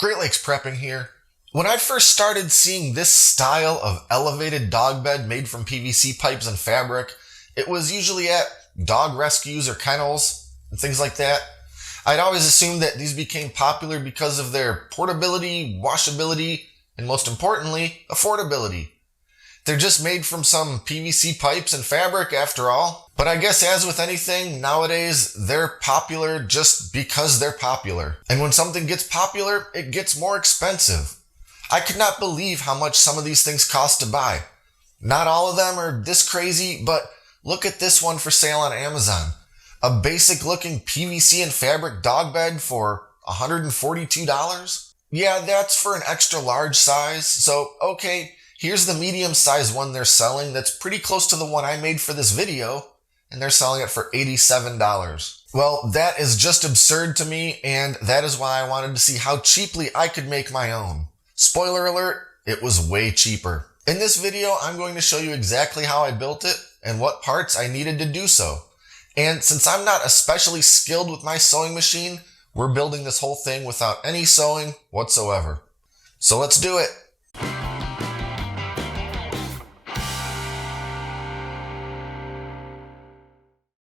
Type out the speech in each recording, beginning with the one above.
Great Lakes Prepping here. When I first started seeing this style of elevated dog bed made from PVC pipes and fabric, it was usually at dog rescues or kennels and things like that. I'd always assumed that these became popular because of their portability, washability, and most importantly, affordability. They're just made from some PVC pipes and fabric after all. But I guess as with anything, nowadays, they're popular just because they're popular. And when something gets popular, it gets more expensive. I could not believe how much some of these things cost to buy. Not all of them are this crazy, but look at this one for sale on Amazon. A basic looking PVC and fabric dog bed for $142? Yeah, that's for an extra large size. So, okay, here's the medium size one they're selling that's pretty close to the one I made for this video, and they're selling it for $87. Well, that is just absurd to me, and that is why I wanted to see how cheaply I could make my own. Spoiler alert, it was way cheaper. In this video, I'm going to show you exactly how I built it and what parts I needed to do so. And since I'm not especially skilled with my sewing machine, we're building this whole thing without any sewing whatsoever. So let's do it.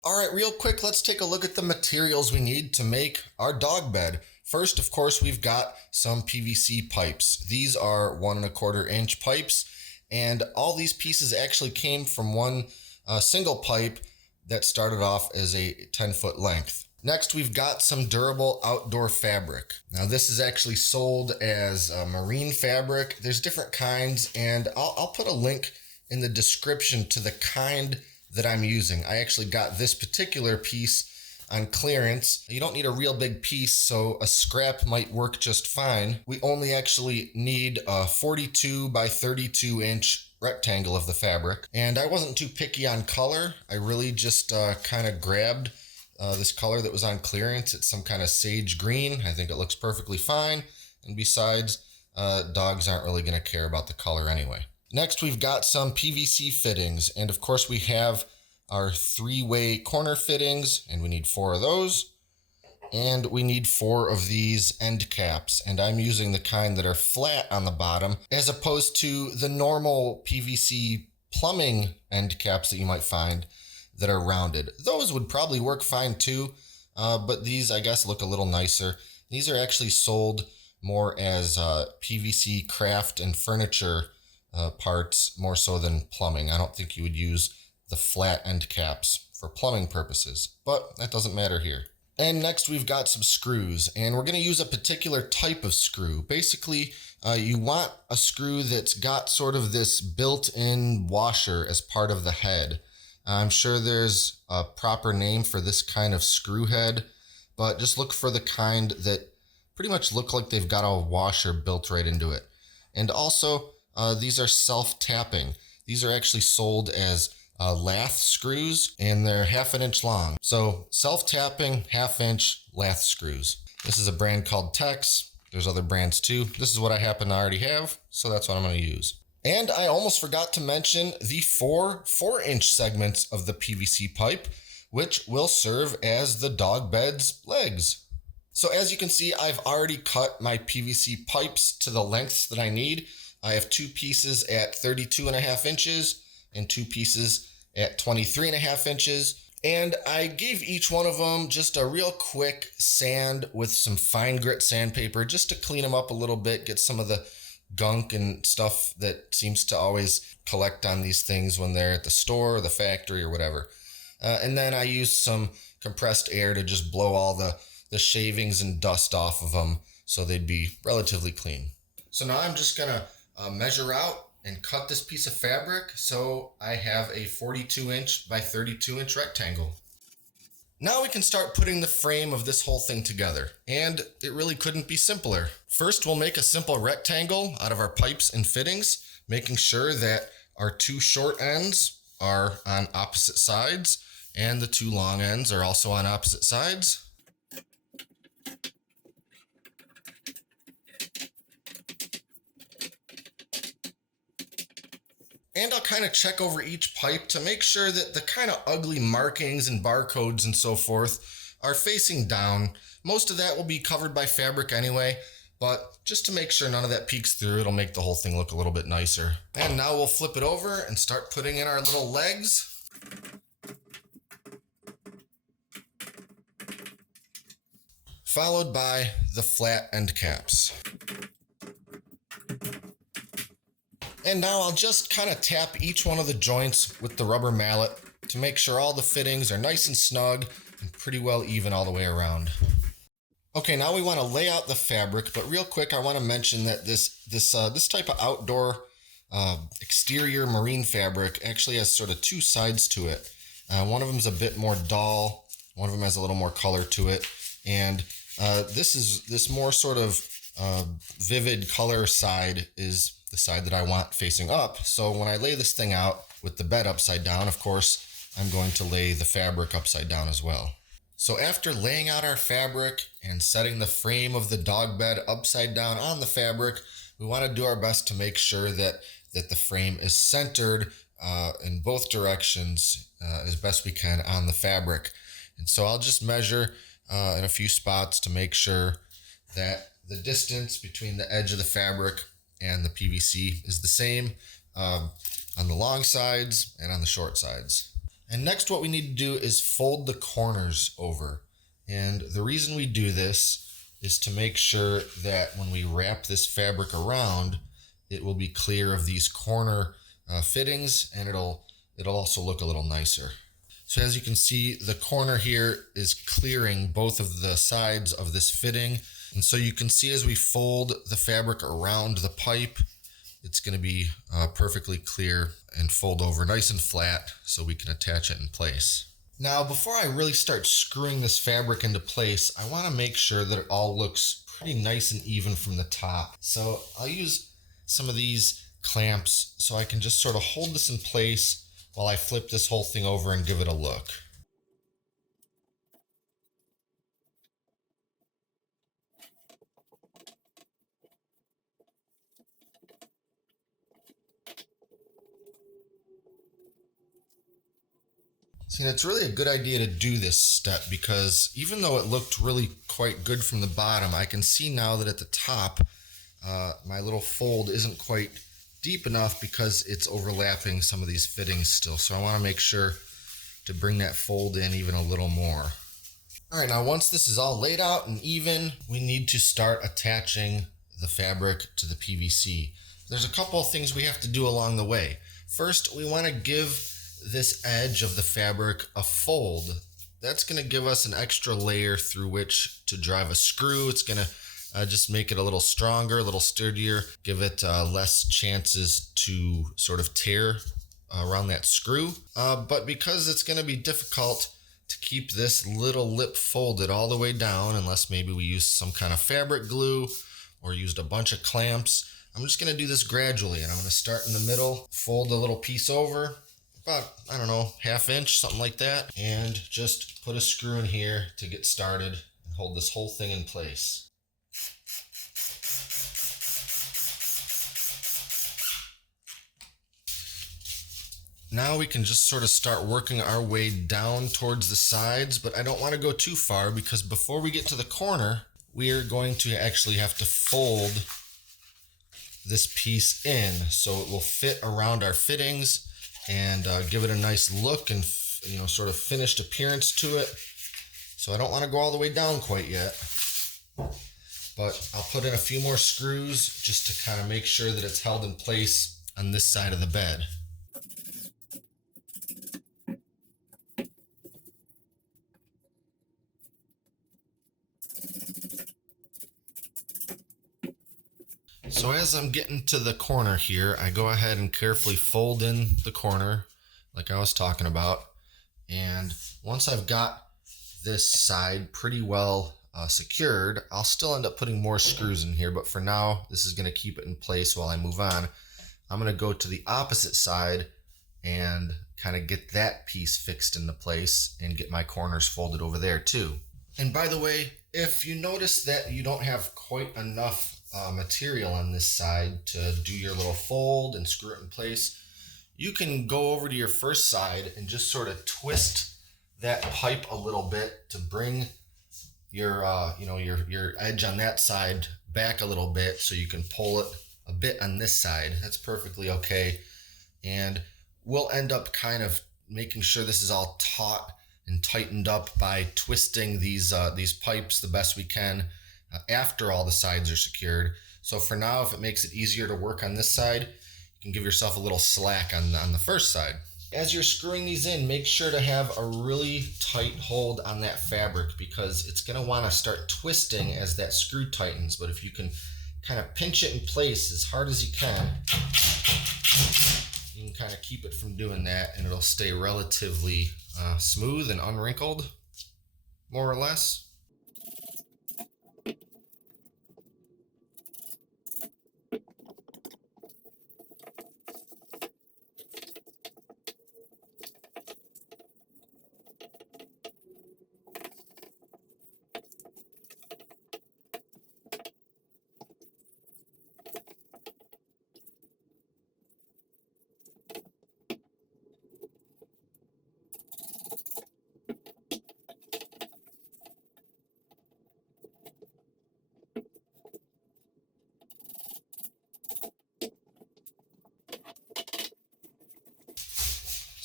Alright, real quick, let's take a look at the materials we need to make our dog bed. First, of course, we've got some PVC pipes. These are 1¼ inch pipes, and all these pieces actually came from one single pipe that started off as a 10-foot length. Next, we've got some durable outdoor fabric. Now, this is actually sold as marine fabric. There's different kinds, and I'll put a link in the description to the kind that I'm using. I actually got this particular piece on clearance. You don't need a real big piece, so a scrap might work just fine. We only actually need a 42 by 32 inch rectangle of the fabric. And I wasn't too picky on color. I really just kind of grabbed this color that was on clearance. It's some kind of sage green. I think it looks perfectly fine. And besides, dogs aren't really going to care about the color anyway. Next, we've got some PVC fittings. And of course, we have our 3-way corner fittings, and we need 4 of those. And we need 4 of these end caps, and I'm using the kind that are flat on the bottom as opposed to the normal PVC plumbing end caps that you might find that are rounded. Those would probably work fine too, but these I guess look a little nicer. These are actually sold more as PVC craft and furniture parts more so than plumbing. I don't think you would use the flat end caps for plumbing purposes, but that doesn't matter here. And next we've got some screws, and we're going to use a particular type of screw. Basically, you want a screw that's got sort of this built-in washer as part of the head. I'm sure there's a proper name for this kind of screw head, but just look for the kind that pretty much look like they've got a washer built right into it. And also, these are self-tapping. These are actually sold as Lath Screws, and they're 1/2 inch long. So self-tapping 1/2 inch Lath Screws. This is a brand called Tex. There's other brands too. This is what I happen to already have, so that's what I'm going to use. And I almost forgot to mention the 4-inch segments of the PVC pipe, which will serve as the dog bed's legs. So as you can see, I've already cut my PVC pipes to the lengths that I need. I have 2 pieces at 32.5 inches and 2 pieces at 23.5 inches. And I gave each one of them just a real quick sand with some fine grit sandpaper just to clean them up a little bit, get some of the gunk and stuff that seems to always collect on these things when they're at the store or the factory or whatever. And then I used some compressed air to just blow all the shavings and dust off of them so they'd be relatively clean. So now I'm just gonna measure out and cut this piece of fabric so I have a 42 inch by 32 inch rectangle. Now we can start putting the frame of this whole thing together, and it really couldn't be simpler. First, we'll make a simple rectangle out of our pipes and fittings, making sure that our 2 short ends are on opposite sides and the 2 long ends are also on opposite sides. And I'll kind of check over each pipe to make sure that the kind of ugly markings and barcodes and so forth are facing down. Most of that will be covered by fabric anyway, but just to make sure none of that peeks through, it'll make the whole thing look a little bit nicer. And now we'll flip it over and start putting in our little legs. Followed by the flat end caps. And now I'll just kind of tap each one of the joints with the rubber mallet to make sure all the fittings are nice and snug and pretty well even all the way around. Okay, now we want to lay out the fabric, but real quick, I want to mention that this type of outdoor exterior marine fabric actually has sort of two sides to it. One of them is a bit more dull, one of them has a little more color to it, and this more sort of vivid color side is the side that I want facing up. So when I lay this thing out with the bed upside down, of course, I'm going to lay the fabric upside down as well. So after laying out our fabric and setting the frame of the dog bed upside down on the fabric, we want to do our best to make sure that the frame is centered in both directions as best we can on the fabric. And so I'll just measure in a few spots to make sure that the distance between the edge of the fabric and the PVC is the same on the long sides and on the short sides. And next what we need to do is fold the corners over. And the reason we do this is to make sure that when we wrap this fabric around, it will be clear of these corner fittings, and it'll also look a little nicer. So as you can see, the corner here is clearing both of the sides of this fitting. And so you can see as we fold the fabric around the pipe, it's going to be perfectly clear and fold over nice and flat so we can attach it in place. Now, before I really start screwing this fabric into place, I want to make sure that it all looks pretty nice and even from the top. So I'll use some of these clamps so I can just sort of hold this in place while I flip this whole thing over and give it a look. See, it's really a good idea to do this step because even though it looked really quite good from the bottom, I can see now that at the top, my little fold isn't quite deep enough because it's overlapping some of these fittings still. So I want to make sure to bring that fold in even a little more. All right, now once this is all laid out and even, we need to start attaching the fabric to the PVC. There's a couple of things we have to do along the way. First, we want to give this edge of the fabric a fold. That's going to give us an extra layer through which to drive a screw. It's going to just make it a little stronger, a little sturdier, give it less chances to sort of tear around that screw. But because it's going to be difficult to keep this little lip folded all the way down, unless maybe we use some kind of fabric glue or used a bunch of clamps, I'm just going to do this gradually, and I'm going to start in the middle, fold a little piece over, about, I don't know, ½ inch, something like that, and just put a screw in here to get started and hold this whole thing in place. Now we can just sort of start working our way down towards the sides, but I don't want to go too far because before we get to the corner, we are going to actually have to fold this piece in so it will fit around our fittings and give it a nice look and sort of finished appearance to it. So I don't want to go all the way down quite yet, but I'll put in a few more screws just to kind of make sure that it's held in place on this side of the bed. So as I'm getting to the corner here, I go ahead and carefully fold in the corner like I was talking about. And once I've got this side pretty well secured, I'll still end up putting more screws in here, but for now, this is going to keep it in place while I move on. I'm going to go to the opposite side and kind of get that piece fixed into place and get my corners folded over there too. And by the way, if you notice that you don't have quite enough material on this side to do your little fold and screw it in place, you can go over to your first side and just sort of twist that pipe a little bit to bring your your edge on that side back a little bit so you can pull it a bit on this side. That's perfectly okay. And we'll end up kind of making sure this is all taut and tightened up by twisting these pipes the best we can after all the sides are secured. So for now, if it makes it easier to work on this side, you can give yourself a little slack on the first side. As you're screwing these in, make sure to have a really tight hold on that fabric, because it's going to want to start twisting as that screw tightens. But if you can kind of pinch it in place as hard as you can kind of keep it from doing that, and it'll stay relatively smooth and unwrinkled, more or less.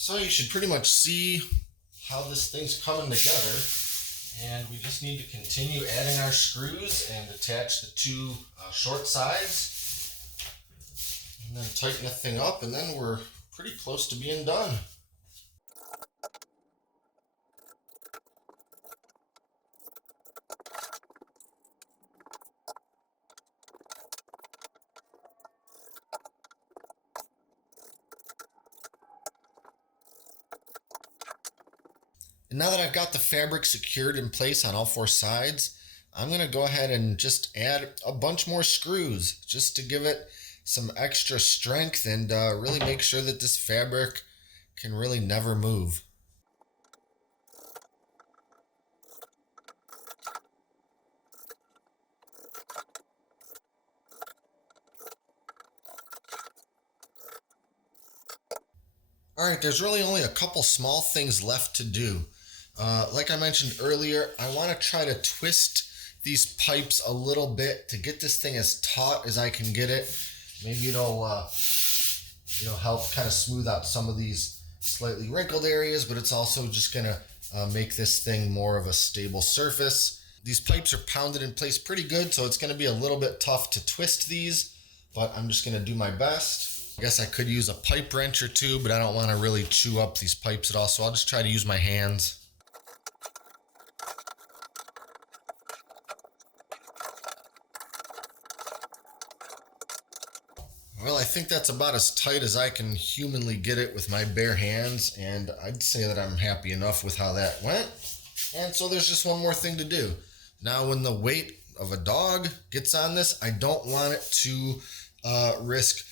So you should pretty much see how this thing's coming together, and we just need to continue adding our screws and attach the two short sides, and then tighten the thing up, and then we're pretty close to being done. And now that I've got the fabric secured in place on all four sides, I'm going to go ahead and just add a bunch more screws just to give it some extra strength and really make sure that this fabric can really never move. All right, there's really only a couple small things left to do. Like I mentioned earlier, I want to try to twist these pipes a little bit to get this thing as taut as I can get it. Maybe it'll help kind of smooth out some of these slightly wrinkled areas, but it's also just going to make this thing more of a stable surface. These pipes are pounded in place pretty good, so it's going to be a little bit tough to twist these, but I'm just going to do my best. I guess I could use a pipe wrench or two, but I don't want to really chew up these pipes at all, so I'll just try to use my hands. Well, I think that's about as tight as I can humanly get it with my bare hands, and I'd say that I'm happy enough with how that went. And so there's just one more thing to do. Now, when the weight of a dog gets on this, I don't want it to risk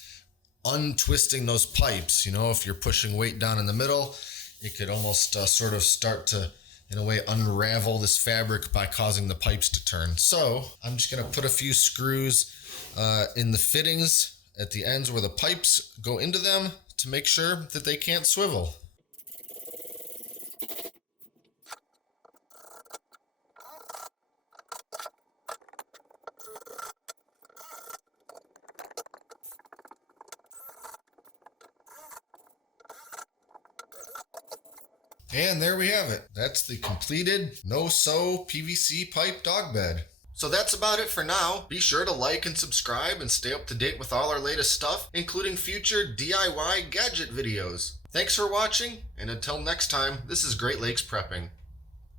untwisting those pipes. You know, if you're pushing weight down in the middle, it could almost sort of start to, in a way, unravel this fabric by causing the pipes to turn. So I'm just going to put a few screws in the fittings at the ends where the pipes go into them to make sure that they can't swivel. And there we have it. That's the completed no-sew PVC pipe dog bed. So that's about it for now. Be sure to like and subscribe and stay up to date with all our latest stuff, including future DIY gadget videos. Thanks for watching, and until next time, this is Great Lakes Prepping.